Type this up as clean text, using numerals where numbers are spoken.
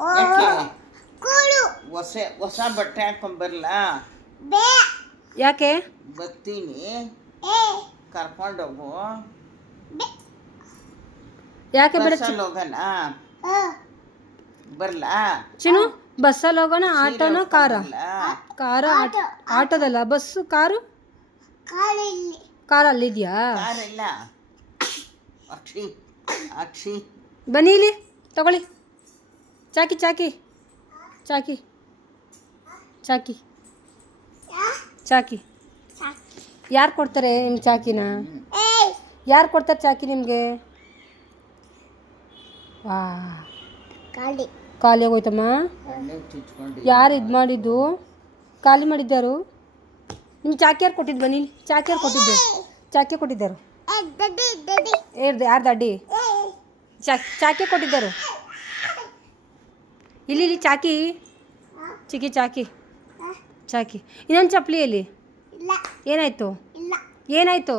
ಯಾಕೆ ಹೊಸ ಹೊಸ ಬಟ್ಟೆ ಹಾಕೊಂಬರ್ಲ? ಯಾಕೆ ಬರ್ತೀನಿ, ಕರ್ಕೊಂಡೋಗು. ಯಾಕೆ ಬೇಡ ಬಸ್ಸಲ್ಲಿ ಹೋಗೋಣ? ಬರ್ಲಾ? ಚಿನ್ನು ಬಸ್ಸಲ್ಲಿ ಹೋಗೋಣ? ಆಟೋನ ಕಾರ? ಕಾರ ಬರ್ಲಾ? ಆಟೋದಲ್ಲ, ಬಸ್ಸು ಕಾರು. ಕಾರ್ ಅಲ್ಲಿದೆಯಾ? ಕಾರಿಲ್ಲ. ಅಕ್ಷಿ ಅಕ್ಷಿ ಬನ್ನಿ ಇಲ್ಲಿ ತಗೊಳ್ಳಿ. ಚಾಕಿ ಚಾಕಿ ಚಾಕಿ ಚಾಕಿ ಚಾಕಿ ಯಾರು ಕೊಡ್ತಾರೆ ನಿಮ್ಗೆ ಚಾಕಿನ? ಯಾರು ಕೊಡ್ತಾರೆ ಚಾಕಿ ನಿಮಗೆ? ವಾ ಖಾಲಿ ಆಗೋಯ್ತಮ್ಮ. ಎಣ್ಣೆ ಚುಚ್ಕೊಂಡು ಯಾರು ಇದು ಮಾಡಿದ್ದು? ಖಾಲಿ ಮಾಡಿದ್ದಾರು? ನಿಮ್ಮ ಚಾಕಿ ಯಾರು ಕೊಟ್ಟಿದ್ದು? ಬನ್ನಿ, ಚಾಕಿ ಯಾರು ಕೊಟ್ಟಿದ್ದು? ಚಾಕಿ ಕೊಟ್ಟಿದ್ದರು? ಯಾರ್ದು ಅಡ್ಡಿ? ಚಾಕಿ ಕೊಟ್ಟಿದ್ದರು? ಇಲ್ಲಿ ಇಲ್ಲಿ ಚಾಕಿ ಚಿಕ್ಕಿ ಚಾಕಿ ಚಾಕಿ. ಇನ್ನೊಂದು ಚಪ್ಪಲಿಯಲ್ಲಿ ಏನಾಯಿತು? ಏನಾಯಿತು?